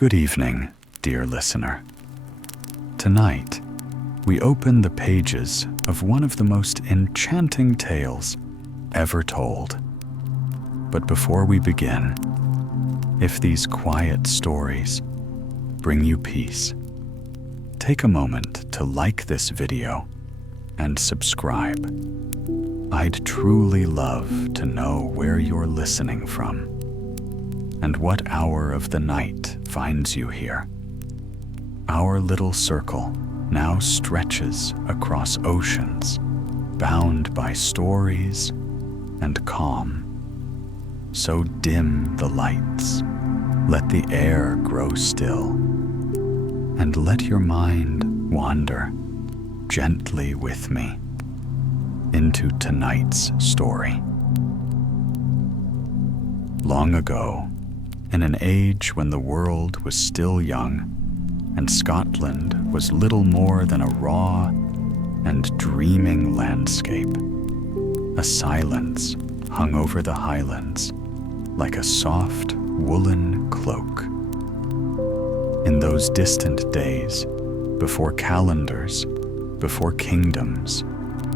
Good evening, dear listener. Tonight, we open the pages of one of the most enchanting tales ever told. But before we begin, if these quiet stories bring you peace, take a moment to like this video and subscribe. I'd truly love to know where you're listening from and what hour of the night finds you here. Our little circle now stretches across oceans, bound by stories and calm. So dim the lights, let the air grow still, and let your mind wander gently with me into tonight's story. Long ago, in an age when the world was still young and Scotland was little more than a raw and dreaming landscape, a silence hung over the highlands like a soft woolen cloak. In those distant days, before calendars, before kingdoms,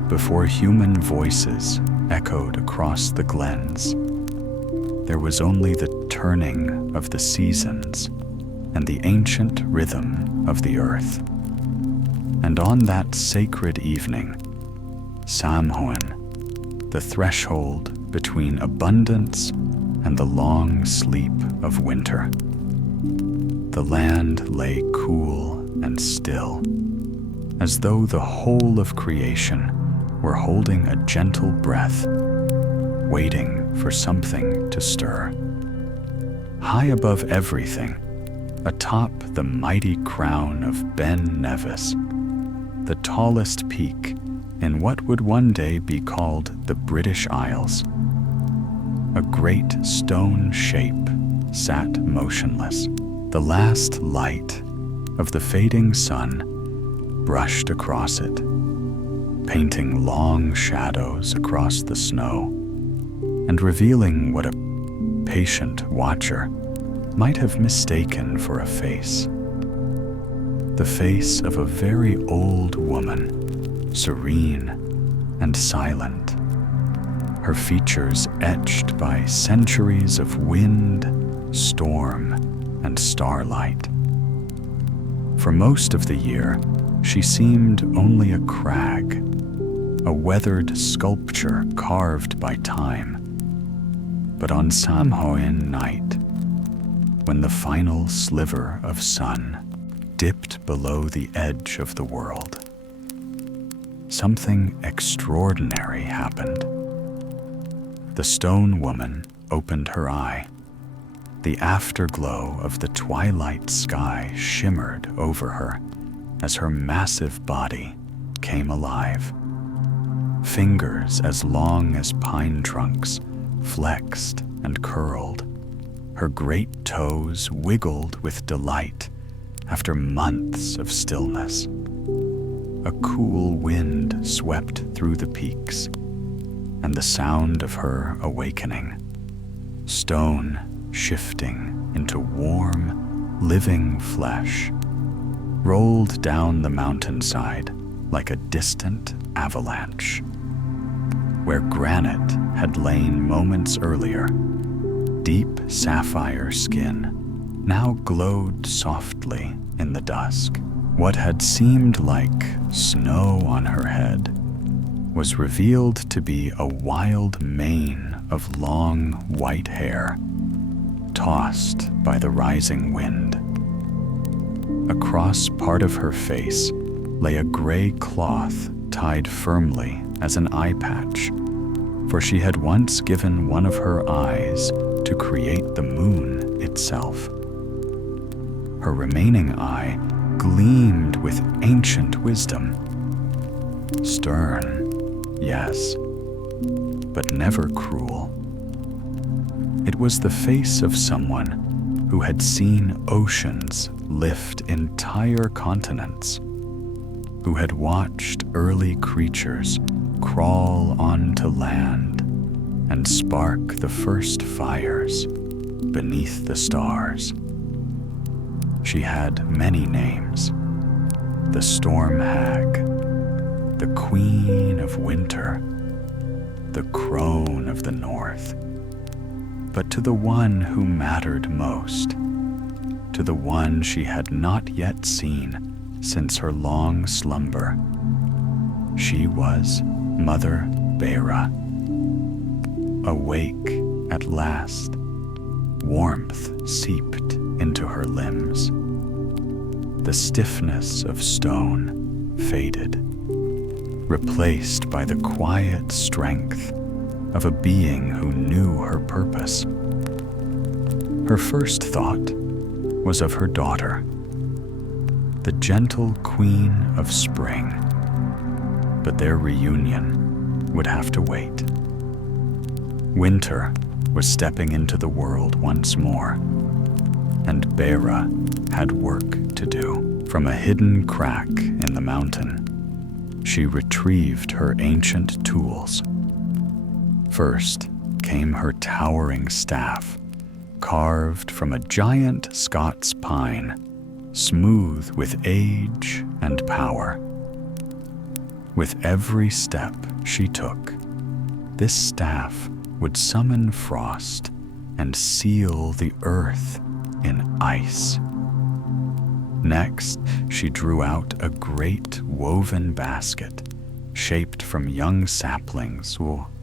before human voices echoed across the glens, there was only the turning of the seasons and the ancient rhythm of the earth. And on that sacred evening, Samhain, the threshold between abundance and the long sleep of winter, the land lay cool and still, as though the whole of creation were holding a gentle breath, waiting for something to stir. High above everything, atop the mighty crown of Ben Nevis, the tallest peak in what would one day be called the British Isles, a great stone shape sat motionless. The last light of the fading sun brushed across it, painting long shadows across the snow and revealing what a patient watcher might have mistaken for a face. The face of a very old woman, serene and silent, her features etched by centuries of wind, storm, and starlight. For most of the year, she seemed only a crag, a weathered sculpture carved by time. But on Samhain night, when the final sliver of sun dipped below the edge of the world, something extraordinary happened. The stone woman opened her eye. The afterglow of the twilight sky shimmered over her as her massive body came alive. Fingers as long as pine trunks flexed and curled. Her great toes wiggled with delight after months of stillness. A cool wind swept through the peaks, and the sound of her awakening, stone shifting into warm, living flesh, rolled down the mountainside like a distant avalanche. Where granite had lain moments earlier, deep sapphire skin now glowed softly in the dusk. What had seemed like snow on her head was revealed to be a wild mane of long white hair, tossed by the rising wind. Across part of her face lay a gray cloth tied firmly as an eye patch, for she had once given one of her eyes to create the moon itself. Her remaining eye gleamed with ancient wisdom. Stern, yes, but never cruel. It was the face of someone who had seen oceans lift entire continents, who had watched early creatures crawl onto land and spark the first fires beneath the stars. She had many names: the Storm Hag, the Queen of Winter, the Crone of the North. But to the one who mattered most, to the one she had not yet seen since her long slumber, she was Mother Bera. Awake at last, warmth seeped into her limbs. The stiffness of stone faded, replaced by the quiet strength of a being who knew her purpose. Her first thought was of her daughter, the gentle Queen of Spring, but their reunion would have to wait. Winter was stepping into the world once more, and Bera had work to do. From a hidden crack in the mountain, she retrieved her ancient tools. First came her towering staff, carved from a giant Scots pine, smooth with age and power. With every step she took, this staff would summon frost and seal the earth in ice. Next, she drew out a great woven basket shaped from young saplings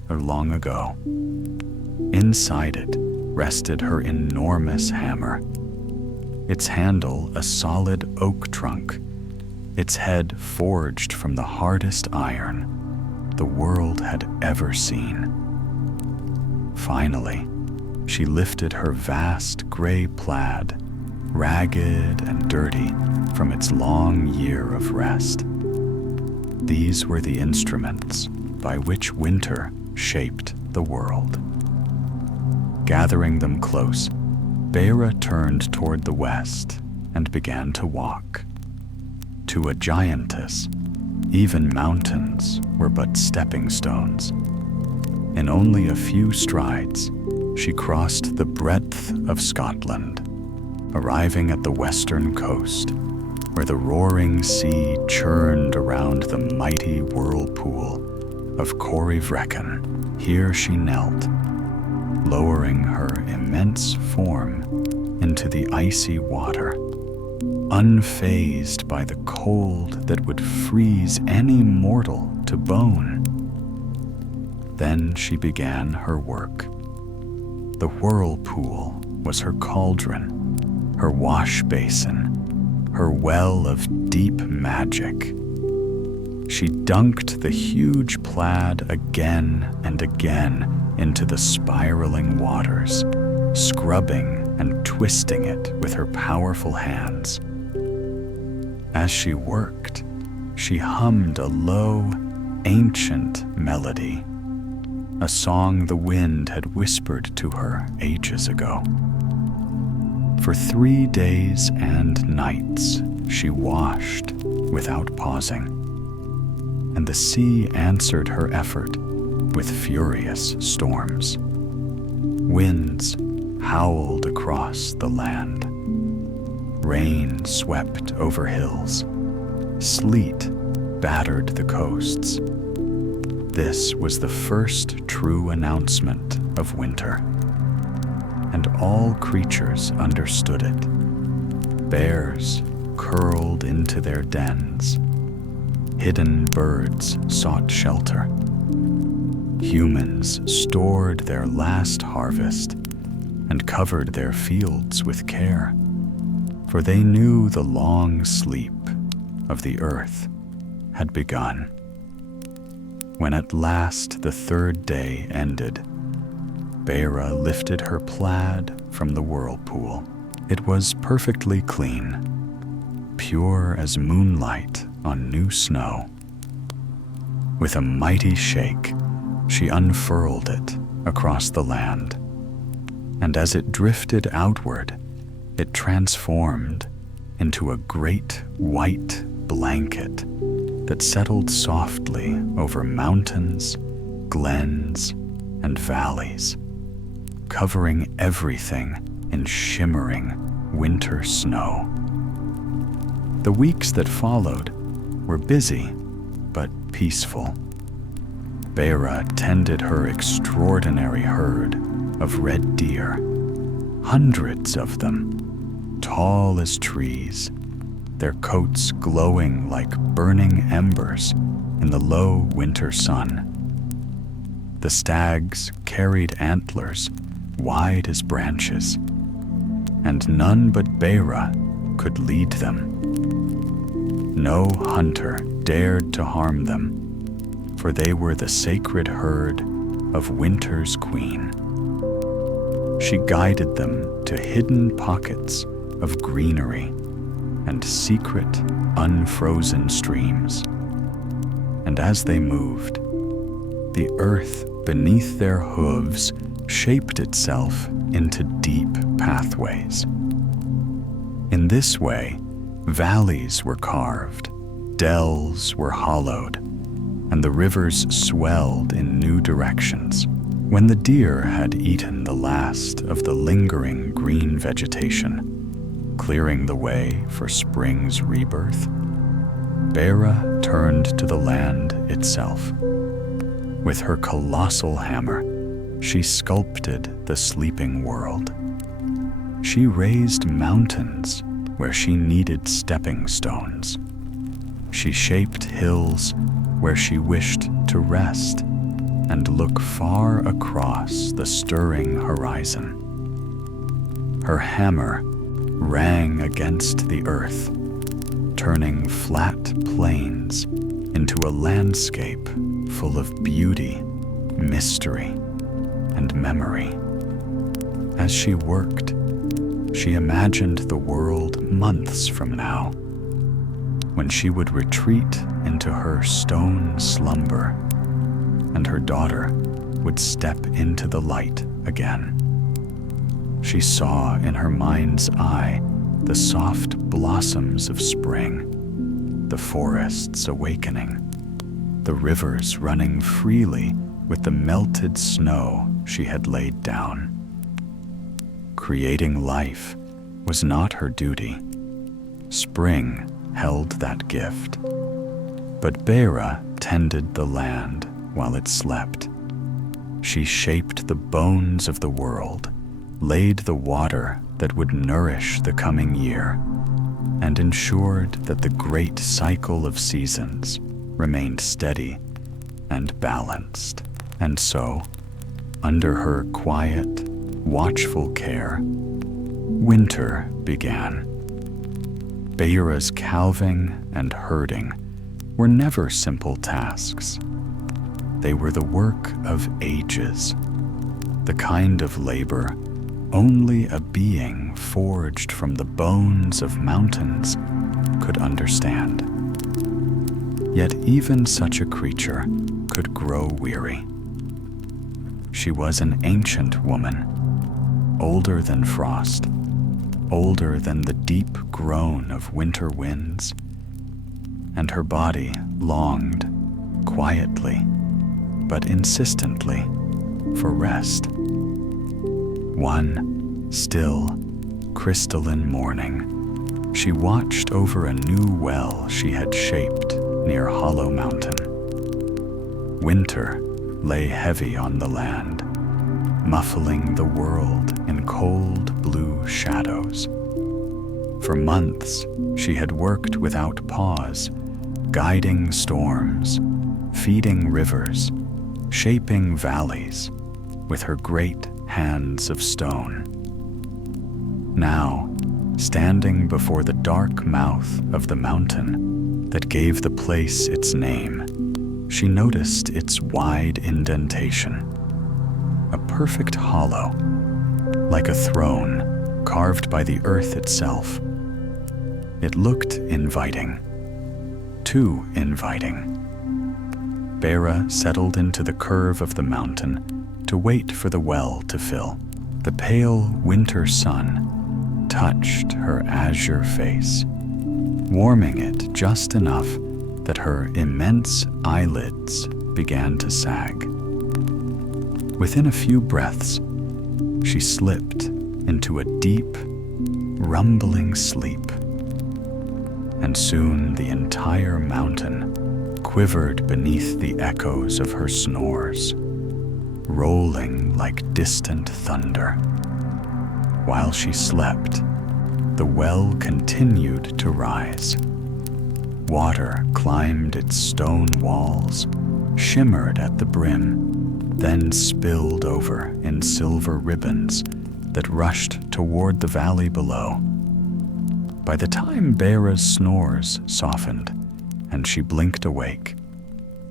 long ago. Inside it rested her enormous hammer, its handle a solid oak trunk, its head forged from the hardest iron the world had ever seen. Finally, she lifted her vast gray plaid, ragged and dirty from its long year of rest. These were the instruments by which winter shaped the world. Gathering them close, Bera turned toward the west and began to walk. To a giantess, even mountains were but stepping stones. In only a few strides, she crossed the breadth of Scotland, arriving at the western coast, where the roaring sea churned around the mighty whirlpool of Corryvreckan. Here she knelt, lowering her immense form into the icy water, unfazed by the cold that would freeze any mortal to bone. Then she began her work. The whirlpool was her cauldron, her wash basin, her well of deep magic. She dunked the huge plaid again and again into the spiraling waters, scrubbing and twisting it with her powerful hands. As she worked, she hummed a low, ancient melody, a song the wind had whispered to her ages ago. For 3 days and nights she washed without pausing, and the sea answered her effort with furious storms. Winds howled across the land. Rain swept over hills. Sleet battered the coasts. This was the first true announcement of winter, and all creatures understood it. Bears curled into their dens. Hidden birds sought shelter. Humans stored their last harvest and covered their fields with care, for they knew the long sleep of the earth had begun. When at last the 3rd day ended, Bera lifted her plaid from the whirlpool. It was perfectly clean, pure as moonlight on new snow. With a mighty shake, she unfurled it across the land, and as it drifted outward, it transformed into a great white blanket that settled softly over mountains, glens, and valleys, covering everything in shimmering winter snow. The weeks that followed were busy but peaceful. Bera tended her extraordinary herd of red deer, hundreds of them, tall as trees, their coats glowing like burning embers in the low winter sun. The stags carried antlers wide as branches, and none but Bera could lead them. No hunter dared to harm them, for they were the sacred herd of winter's queen. She guided them to hidden pockets of greenery and secret, unfrozen streams. And as they moved, the earth beneath their hooves shaped itself into deep pathways. In this way, valleys were carved, dells were hollowed, and the rivers swelled in new directions. When the deer had eaten the last of the lingering green vegetation, clearing the way for spring's rebirth, Bera turned to the land itself. With her colossal hammer, she sculpted the sleeping world. She raised mountains where she needed stepping stones. She shaped hills where she wished to rest and look far across the stirring horizon. Her hammer rang against the earth, turning flat plains into a landscape full of beauty, mystery, and memory. As she worked, she imagined the world months from now, when she would retreat into her stone slumber, and her daughter would step into the light again. She saw in her mind's eye the soft blossoms of spring, the forests awakening, the rivers running freely with the melted snow she had laid down. Creating life was not her duty. Spring held that gift. But Bera tended the land while it slept. She shaped the bones of the world, laid the water that would nourish the coming year, and ensured that the great cycle of seasons remained steady and balanced. And so, under her quiet, watchful care, winter began. Bera's calving and herding were never simple tasks. They were the work of ages, the kind of labor only a being forged from the bones of mountains could understand. Yet even such a creature could grow weary. She was an ancient woman, older than frost, older than the deep groan of winter winds, and her body longed, quietly but insistently, for rest. One still, crystalline morning, she watched over a new well she had shaped near Hollow Mountain. Winter lay heavy on the land, muffling the world in cold blue shadows. For months, she had worked without pause, guiding storms, feeding rivers, shaping valleys with her great hands of stone. Now, standing before the dark mouth of the mountain that gave the place its name, she noticed its wide indentation, a perfect hollow, like a throne carved by the earth itself. It looked inviting, too inviting. Bera settled into the curve of the mountain to wait for the well to fill. The pale winter sun touched her azure face, warming it just enough that her immense eyelids began to sag. Within a few breaths, she slipped into a deep, rumbling sleep. And and soon the entire mountain quivered beneath the echoes of her snores, rolling like distant thunder. While she slept, the well continued to rise. Water climbed its stone walls, shimmered at the brim, then spilled over in silver ribbons that rushed toward the valley below. By the time Beira's snores softened and she blinked awake,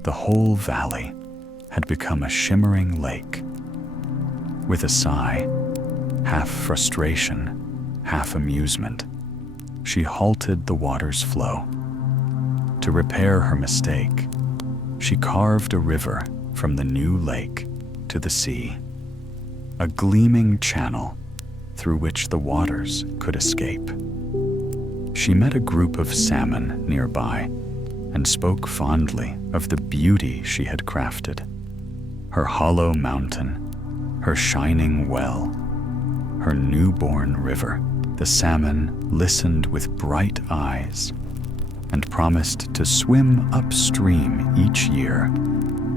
the whole valley had become a shimmering lake. With a sigh, half frustration, half amusement, she halted the water's flow. To repair her mistake, she carved a river from the new lake to the sea, a gleaming channel through which the waters could escape. She met a group of salmon nearby and spoke fondly of the beauty she had crafted. Her hollow mountain, her shining well, her newborn river. The salmon listened with bright eyes and promised to swim upstream each year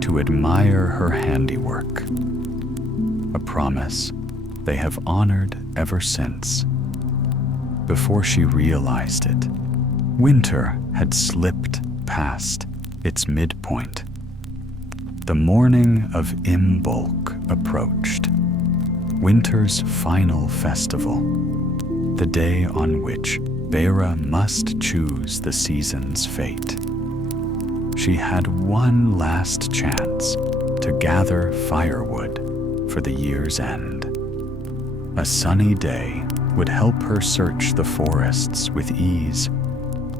to admire her handiwork, a promise they have honored ever since. Before she realized it, winter had slipped past its midpoint. The morning of Imbolc approached, winter's final festival, the day on which Beira must choose the season's fate. She had one last chance to gather firewood for the year's end. A sunny day would help her search the forests with ease,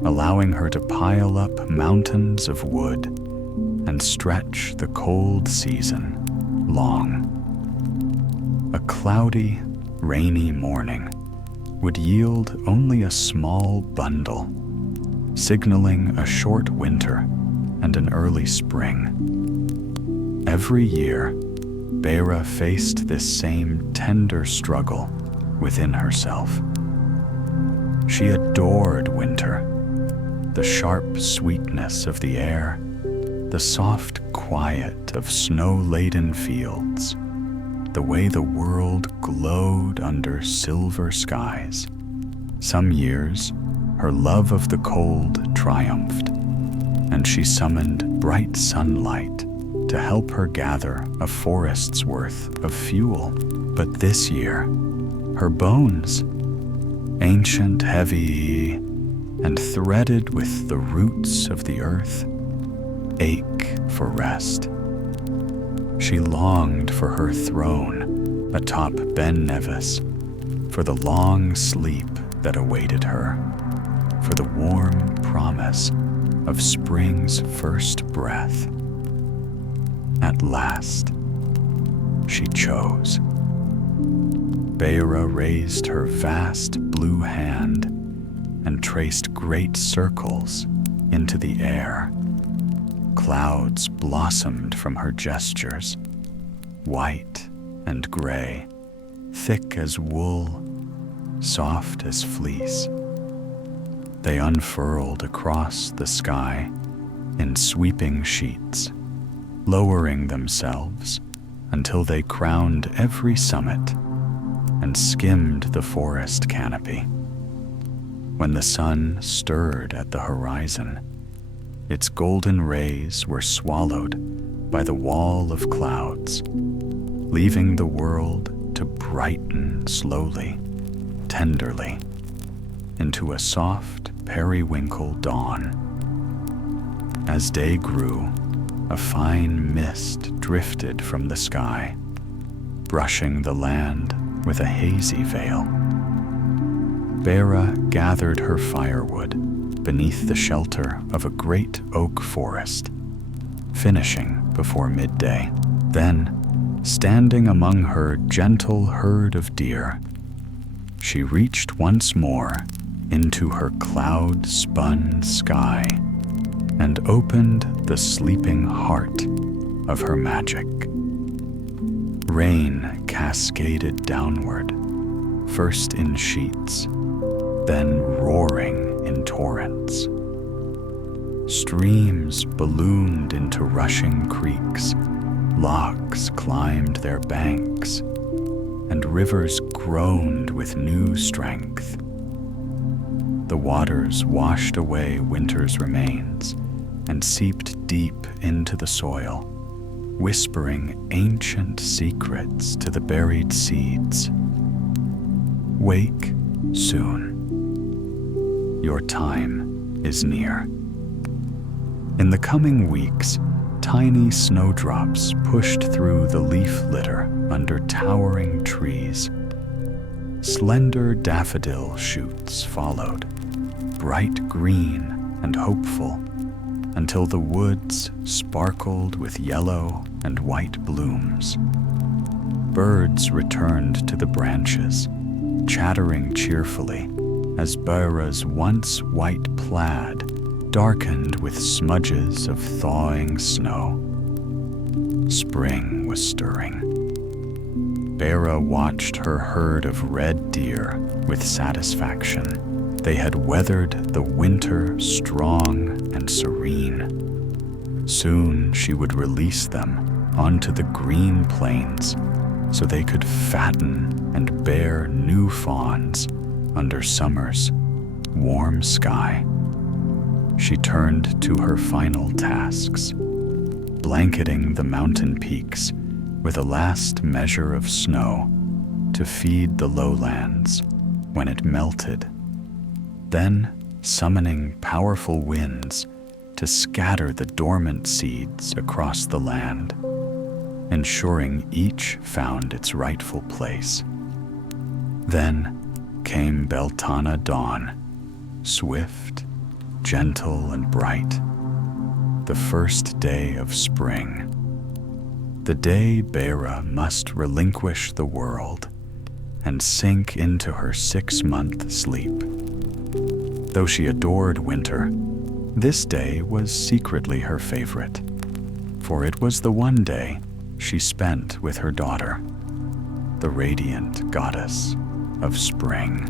allowing her to pile up mountains of wood and stretch the cold season long. A cloudy, rainy morning would yield only a small bundle, signaling a short winter and an early spring. Every year, Beira faced this same tender struggle within herself. She adored winter, the sharp sweetness of the air, the soft quiet of snow-laden fields, the way the world glowed under silver skies. Some years, her love of the cold triumphed, and she summoned bright sunlight to help her gather a forest's worth of fuel. But this year, her bones, ancient, heavy, and threaded with the roots of the earth, ache for rest. She longed for her throne atop Ben Nevis, for the long sleep that awaited her, for the warm promise of spring's first breath. At last, she chose. Beira raised her vast blue hand and traced great circles into the air. Clouds blossomed from her gestures, white and gray, thick as wool, soft as fleece. They unfurled across the sky in sweeping sheets, lowering themselves until they crowned every summit and skimmed the forest canopy. When the sun stirred at the horizon, its golden rays were swallowed by the wall of clouds, leaving the world to brighten slowly, tenderly, into a soft periwinkle dawn. As day grew, a fine mist drifted from the sky, brushing the land with a hazy veil. Beira gathered her firewood beneath the shelter of a great oak forest, finishing before midday. Then, standing among her gentle herd of deer, she reached once more into her cloud-spun sky and opened the sleeping heart of her magic. Rain cascaded downward, first in sheets, then roaring in torrents. Streams ballooned into rushing creeks, lochs climbed their banks, and rivers groaned with new strength. The waters washed away winter's remains and seeped deep into the soil, whispering ancient secrets to the buried seeds. Wake soon. Your time is near. In the coming weeks, tiny snowdrops pushed through the leaf litter under towering trees. Slender daffodil shoots followed, bright green and hopeful, until the woods sparkled with yellow and white blooms. Birds returned to the branches, chattering cheerfully as Beira's once white plaid darkened with smudges of thawing snow. Spring was stirring. Beira watched her herd of red deer with satisfaction. They had weathered the winter strong and serene. Soon she would release them onto the green plains so they could fatten and bear new fawns under summer's warm sky. She turned to her final tasks, blanketing the mountain peaks with a last measure of snow to feed the lowlands when it melted, then summoning powerful winds to scatter the dormant seeds across the land, ensuring each found its rightful place. Then came Beltane dawn, swift, gentle and bright, the first day of spring, the day Beira must relinquish the world and sink into her 6-month sleep. Though she adored winter, this day was secretly her favorite, for it was the one day she spent with her daughter, the radiant goddess of spring.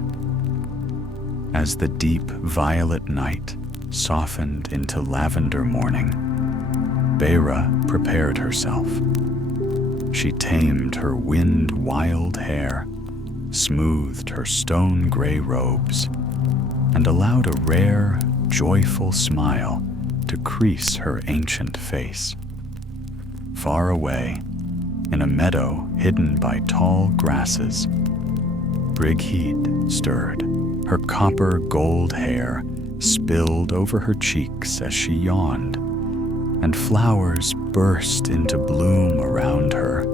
As the deep violet night softened into lavender morning, Beira prepared herself. She tamed her wind-wild hair, smoothed her stone-gray robes, and allowed a rare, joyful smile to crease her ancient face. Far away, in a meadow hidden by tall grasses, Brigid stirred. Her copper gold hair spilled over her cheeks as she yawned, and flowers burst into bloom around her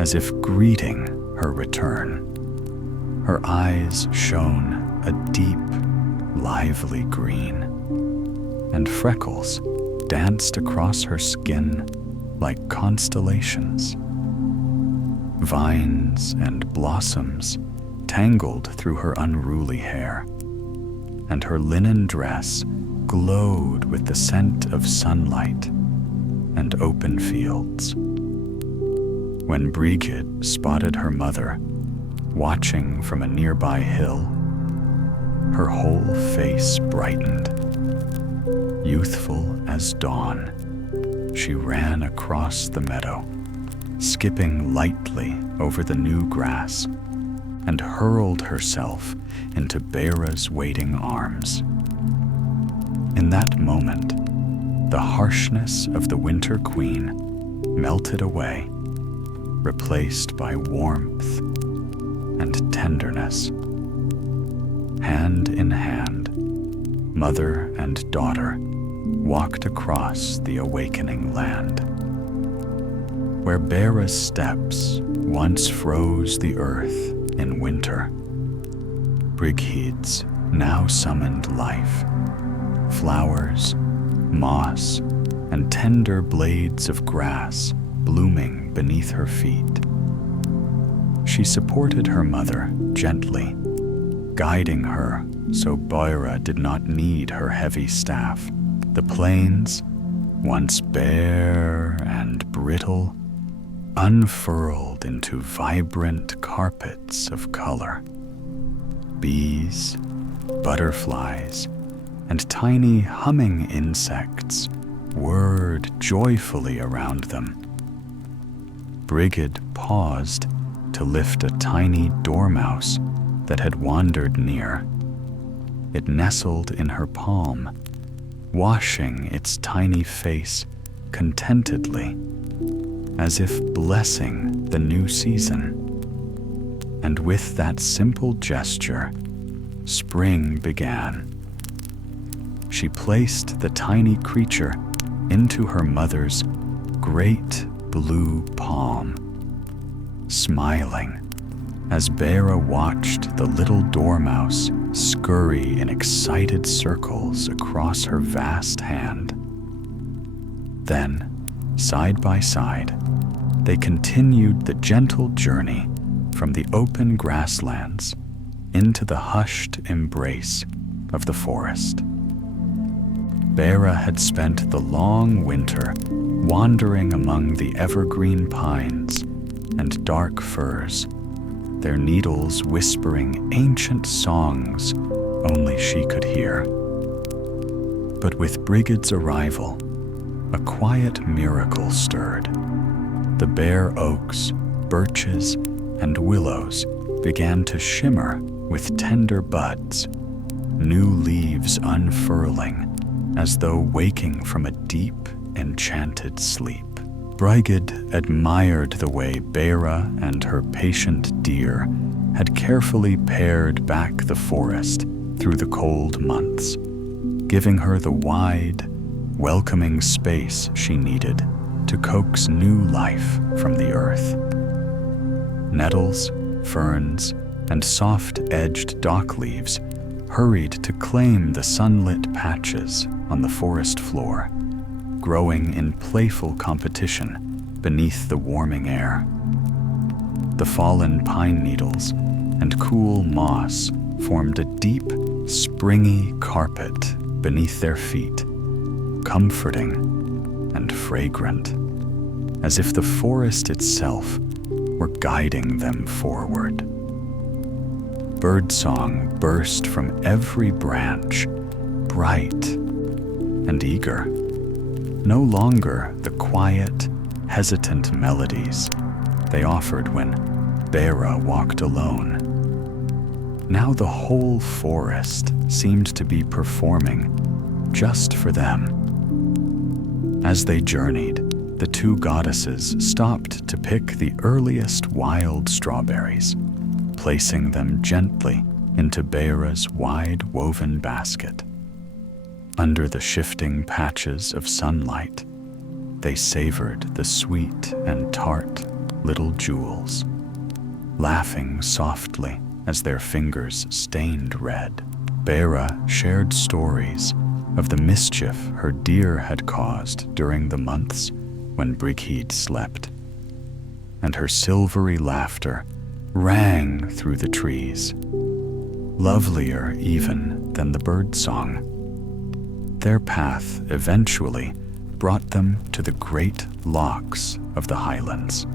as if greeting her return. Her eyes shone a deep, lively green, and freckles danced across her skin like constellations. Vines and blossoms tangled through her unruly hair, and her linen dress glowed with the scent of sunlight and open fields. When Brigid spotted her mother watching from a nearby hill, her whole face brightened. Youthful as dawn, she ran across the meadow, skipping lightly over the new grass, and hurled herself into Beira's waiting arms. In that moment, the harshness of the Winter Queen melted away, replaced by warmth and tenderness. Hand in hand, mother and daughter walked across the awakening land. Where Beira's steps once froze the earth in winter, Brigid's now summoned life, flowers, moss, and tender blades of grass blooming beneath her feet. She supported her mother gently, guiding her so Beira did not need her heavy staff. The plains, once bare and brittle, unfurled into vibrant carpets of color. Bees, butterflies, and tiny humming insects whirred joyfully around them. Brigid paused to lift a tiny dormouse that had wandered near. It nestled in her palm, washing its tiny face contentedly, as if blessing the new season. And with that simple gesture, spring began. She placed the tiny creature into her mother's great blue palm, smiling as Bera watched the little dormouse scurry in excited circles across her vast hand. Then, side by side, they continued the gentle journey from the open grasslands into the hushed embrace of the forest. Bera had spent the long winter wandering among the evergreen pines and dark firs, their needles whispering ancient songs only she could hear. But with Brigid's arrival, a quiet miracle stirred. The bare oaks, birches, and willows began to shimmer with tender buds, new leaves unfurling as though waking from a deep, enchanted sleep. Brigid admired the way Bera and her patient deer had carefully pared back the forest through the cold months, giving her the wide, welcoming space she needed to coax new life from the earth. Nettles, ferns, and soft-edged dock leaves hurried to claim the sunlit patches on the forest floor, growing in playful competition beneath the warming air. The fallen pine needles and cool moss formed a deep, springy carpet beneath their feet, comforting and fragrant, as if the forest itself were guiding them forward. Birdsong burst from every branch, bright and eager. No longer the quiet, hesitant melodies they offered when Bera walked alone. Now the whole forest seemed to be performing just for them. As they journeyed, the two goddesses stopped to pick the earliest wild strawberries, placing them gently into Bera's wide-woven basket. Under the shifting patches of sunlight, they savored the sweet and tart little jewels, laughing softly as their fingers stained red. Bera shared stories of the mischief her deer had caused during the months when Brigid slept, and her silvery laughter rang through the trees, lovelier even than the birdsong. Their path eventually brought them to the great locks of the highlands.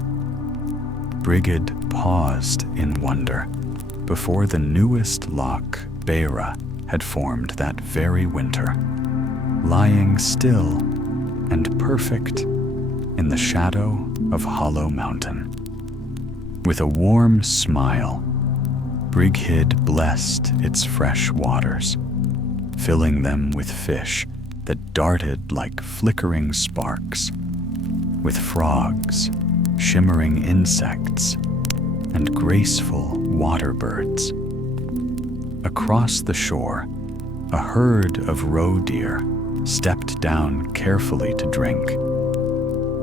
Brigid paused in wonder before the newest lock Bera had formed that very winter, lying still and perfect in the shadow of Hollow Mountain. With a warm smile, Brigid blessed its fresh waters, filling them with fish that darted like flickering sparks, with frogs, shimmering insects, and graceful water birds. Across the shore, a herd of roe deer stepped down carefully to drink,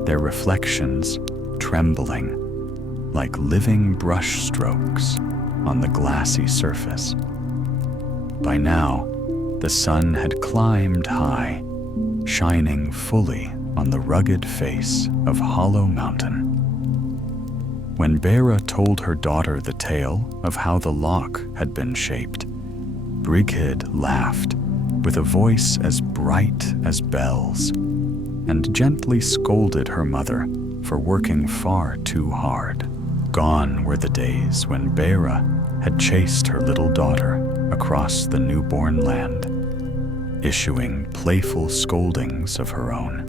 their reflections trembling like living brush strokes on the glassy surface. By now, the sun had climbed high, shining fully on the rugged face of Hollow Mountain. When Bera told her daughter the tale of how the lock had been shaped, Brigid laughed with a voice as bright as bells, and gently scolded her mother for working far too hard. Gone were the days when Bera had chased her little daughter across the newborn land. issuing playful scoldings of her own.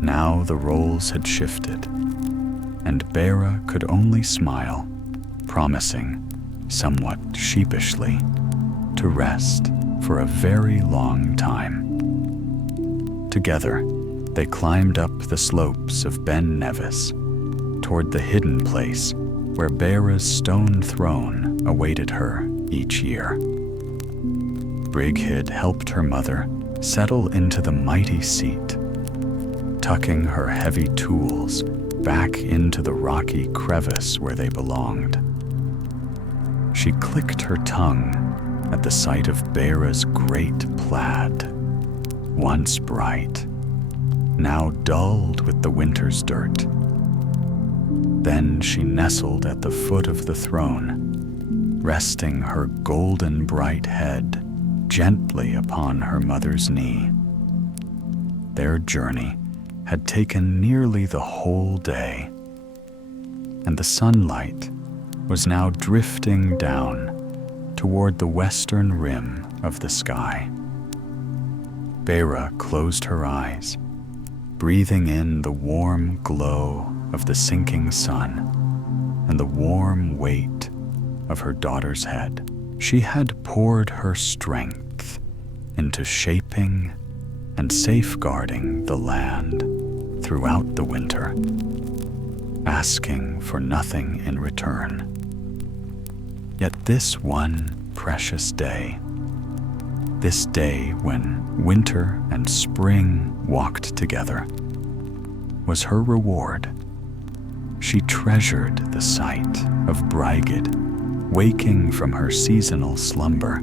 Now the roles had shifted, and Bera could only smile, promising, somewhat sheepishly, to rest for a very long time. Together, they climbed up the slopes of Ben Nevis, toward the hidden place where Bera's stone throne awaited her each year. Brigid helped her mother settle into the mighty seat, tucking her heavy tools back into the rocky crevice where they belonged. She clicked her tongue at the sight of Bera's great plaid, once bright, now dulled with the winter's dirt. Then she nestled at the foot of the throne, resting her golden bright head gently upon her mother's knee. Their journey had taken nearly the whole day, and the sunlight was now drifting down toward the western rim of the sky. Bera closed her eyes, breathing in the warm glow of the sinking sun and the warm weight of her daughter's head. She had poured her strength into shaping and safeguarding the land throughout the winter, asking for nothing in return. Yet this one precious day, this day when winter and spring walked together, was her reward. She treasured the sight of Brigid waking from her seasonal slumber,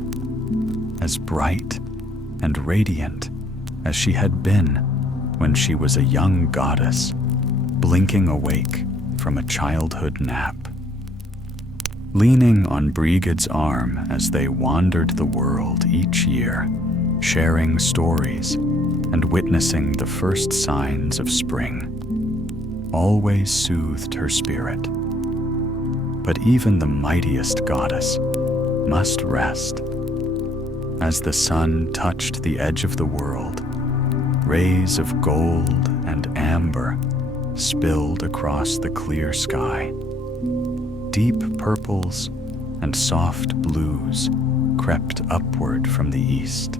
as bright and radiant as she had been when she was a young goddess, blinking awake from a childhood nap. Leaning on Brigid's arm as they wandered the world each year, sharing stories and witnessing the first signs of spring, always soothed her spirit. But even the mightiest goddess must rest. As the sun touched the edge of the world, rays of gold and amber spilled across the clear sky. Deep purples and soft blues crept upward from the east,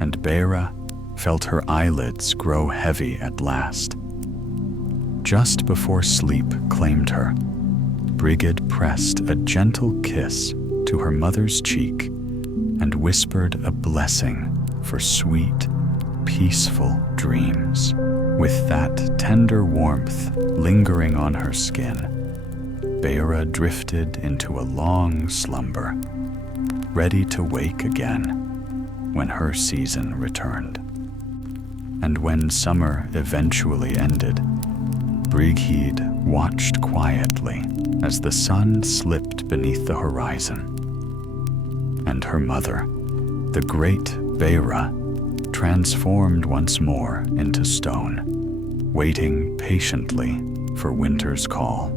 and Bera felt her eyelids grow heavy at last. Just before sleep claimed her, Brigid pressed a gentle kiss to her mother's cheek and whispered a blessing for sweet, peaceful dreams. With that tender warmth lingering on her skin, Bera drifted into a long slumber, ready to wake again when her season returned. And when summer eventually ended, Brigid watched quietly as the sun slipped beneath the horizon, and her mother, the great Bera, transformed once more into stone, waiting patiently for winter's call.